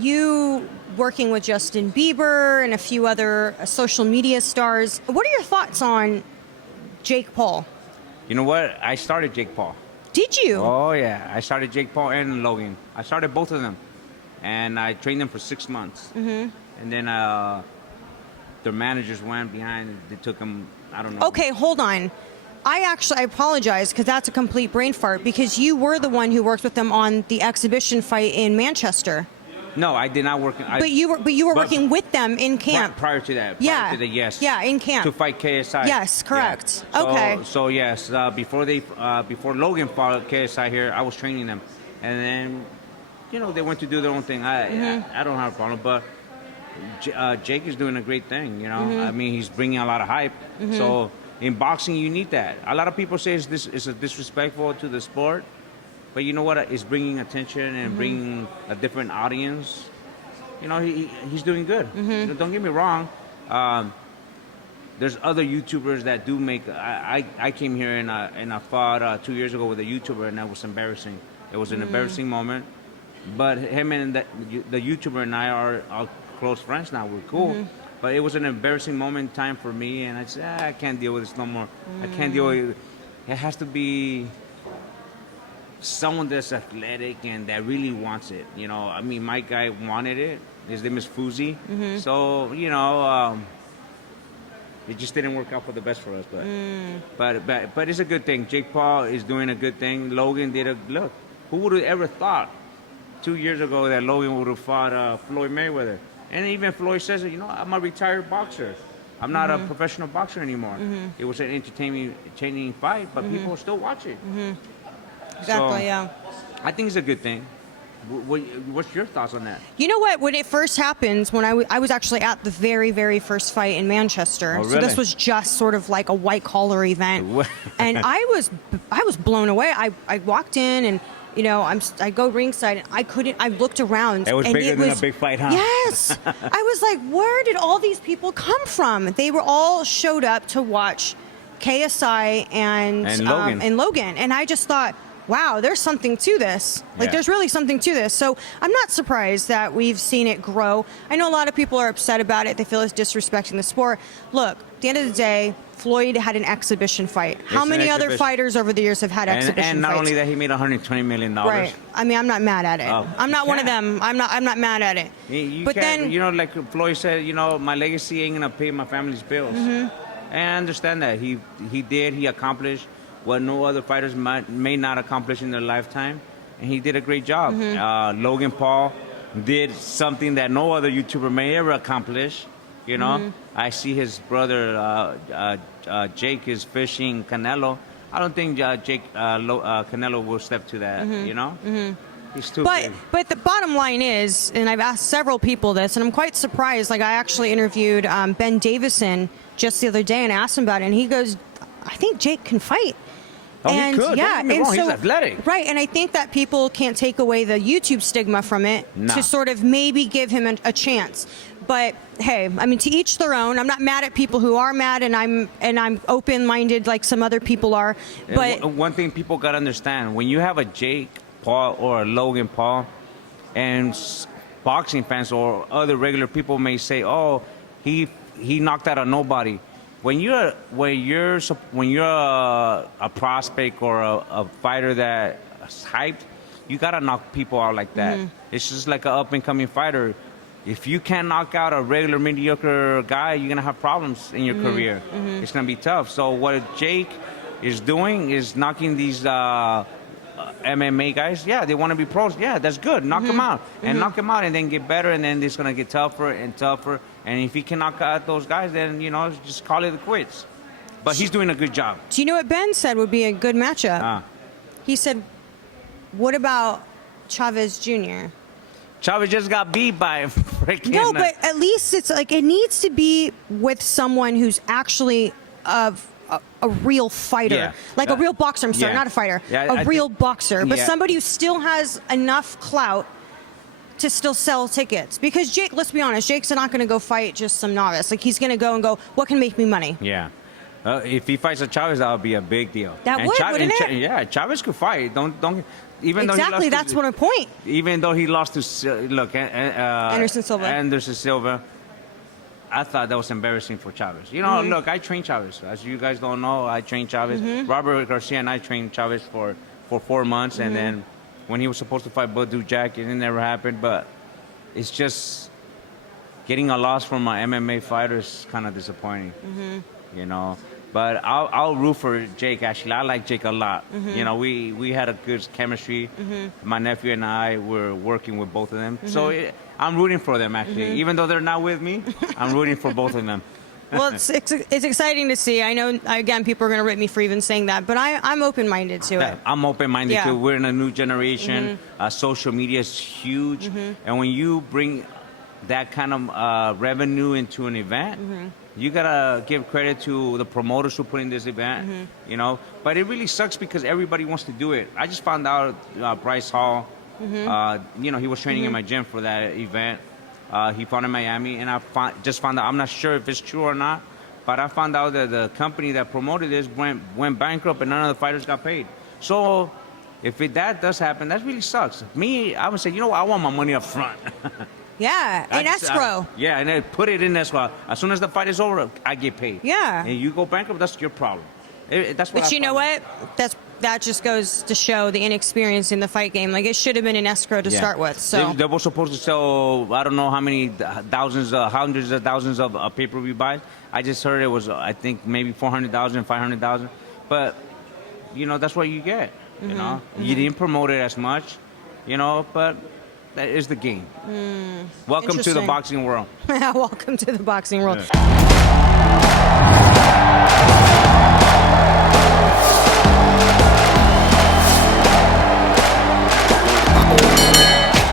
you working with Justin Bieber and a few other social media stars. What are your thoughts on Jake Paul? You know what? I started Jake Paul. Did you? Oh, yeah. I started Jake Paul and Logan. I started both of them. And I trained them for 6 months. And then their managers went behind. They took them, I don't know. Okay, hold on. I apologize because that's a complete brain fart because you were the one who worked with them on the exhibition fight in Manchester. No, I did not work. But you were working with them in camp. Prior to that. Yeah. Prior to that, yes. Yeah, in camp. To fight KSI. Yes, correct. Yeah. Okay. So yes, before Logan fought KSI here, I was training them, and then, they went to do their own thing. I don't have a problem, but Jake is doing a great thing. I mean, he's bringing a lot of hype. So in boxing, you need that. A lot of people say it's disrespectful to the sport. But you know what? It's bringing attention and bringing a different audience. He's doing good. Don't get me wrong. There's other YouTubers that do make. I came here and I fought 2 years ago with a YouTuber, and that was embarrassing. It was an embarrassing moment. But him and the YouTuber and I are close friends now. We're cool. But it was an embarrassing moment in time for me, and I said, I can't deal with this no more. I can't deal with it. It has to be someone that's athletic and that really wants it. I mean, my guy wanted it. His name is Fousey'S. So, it just didn't work out for the best for us. But it's a good thing. Jake Paul is doing a good thing. Logan did look. Who would have ever thought 2 years ago that Logan would have fought Floyd Mayweather? And even Floyd says, I'm a retired boxer. I'm not a professional boxer anymore. It was an entertaining fight, but people still watch it. Exactly, yeah. I think it's a good thing. What's your thoughts on that? You know what? When it first happened, when I was actually at the very, very first fight in Manchester. Oh, really? So this was just sort of like a white collar event. And I was blown away. I walked in and, I go ringside and I looked around. It was bigger than a big fight, huh? Yes. I was like, where did all these people come from? They were all showed up to watch KSI and Logan. And I just thought, wow, there's something to this. There's really something to this. So I'm not surprised that we've seen it grow. I know a lot of people are upset about it. They feel it's disrespecting the sport. Look, at the end of the day, Floyd had an exhibition fight. How many other fighters over the years have had exhibition fights? And not only that, he made $120 million. Right. I mean, I'm not mad at it. I'm not one of them. I'm not mad at it. But then, like Floyd said, my legacy ain't gonna pay my family's bills. And I understand that. He accomplished what no other fighters may not accomplish in their lifetime, and he did a great job. Logan Paul did something that no other YouTuber may ever accomplish. I see his brother Jake is fishing Canelo. I don't think Canelo will step to that. He's too big. But the bottom line is, and I've asked several people this, and I'm quite surprised. Like I actually interviewed Ben Davison just the other day and asked him about it, and he goes, "I think Jake can fight." Oh, he could. Yeah, and so, he's athletic. Right, and I think that people can't take away the YouTube stigma from it to sort of maybe give him a chance. But hey, I mean, to each their own. I'm not mad at people who are mad, and I'm open-minded like some other people are. But one thing people gotta understand: when you have a Jake Paul or a Logan Paul, and boxing fans or other regular people may say, "Oh, he knocked out a nobody." When you're a prospect or a fighter that's hyped, you gotta knock people out like that. It's just like an up and coming fighter. If you can't knock out a regular mediocre guy, you're gonna have problems in your career. It's gonna be tough. So what Jake is doing is knocking these MMA guys. Yeah, they want to be pros. Yeah, that's good. Knock them out and knock them out, and then get better, and then it's gonna get tougher and tougher. And if he can knock out those guys, then just call it quits. But he's doing a good job. Do you know what Ben said would be a good matchup? He said, "What about Chavez Jr.?" Chavez just got beat by freaking. No, but at least it's like it needs to be with someone who's actually a real fighter, like a real boxer. I'm sorry, not a fighter, a real boxer, but somebody who still has enough clout to still sell tickets. Because Jake, let's be honest, Jake's not going to go fight just some novice. Like he's going to go and go, what can make me money? Yeah. If he fights a Chavez, that would be a big deal. That would, wouldn't it? Yeah, Chavez could fight. Don't even though exactly, that's what my point. Even though he lost to Anderson Silva, I thought that was embarrassing for Chavez. You know, look, I trained Chavez. As you guys don't know, I trained Chavez. Robert Garcia and I trained Chavez for 4 months, and then when he was supposed to fight Bud Jack, it never happened. But it's just getting a loss from my MMA fighter is kind of disappointing. You know. But I'll root for Jake, actually. I like Jake a lot. You know, we had a good chemistry. My nephew and I were working with both of them. So I'm rooting for them, actually. Even though they're not with me, I'm rooting for both of them. Well, it's exciting to see. I know, again, people are going to rip me for even saying that, but I'm open-minded to it. I'm open-minded too. We're in a new generation. Social media is huge. And when you bring that kind of revenue into an event, you gotta give credit to the promoters who put in this event, you know. But it really sucks because everybody wants to do it. I just found out Bryce Hall, you know, he was training in my gym for that event. He fought in Miami, and I just found out. I'm not sure if it's true or not, but I found out that the company that promoted this went bankrupt, and none of the fighters got paid. So if that does happen, that really sucks. Me, I would say, you know what, I want my money up front. Yeah, in escrow. Yeah, and then put it in escrow. As soon as the fight is over, I get paid. Yeah. And you go bankrupt, that's your problem. That's what. But you know what? That just goes to show the inexperience in the fight game. Like, it should have been in escrow to start with. So they were supposed to sell, I don't know how many thousands, hundreds of thousands of pay-per-view buys. I just heard it was, I think, maybe 400,000, 500,000. But you know, that's what you get. You know, you didn't promote it as much. You know, but. That is the game. Welcome to the boxing world. Welcome to the boxing world. Yeah.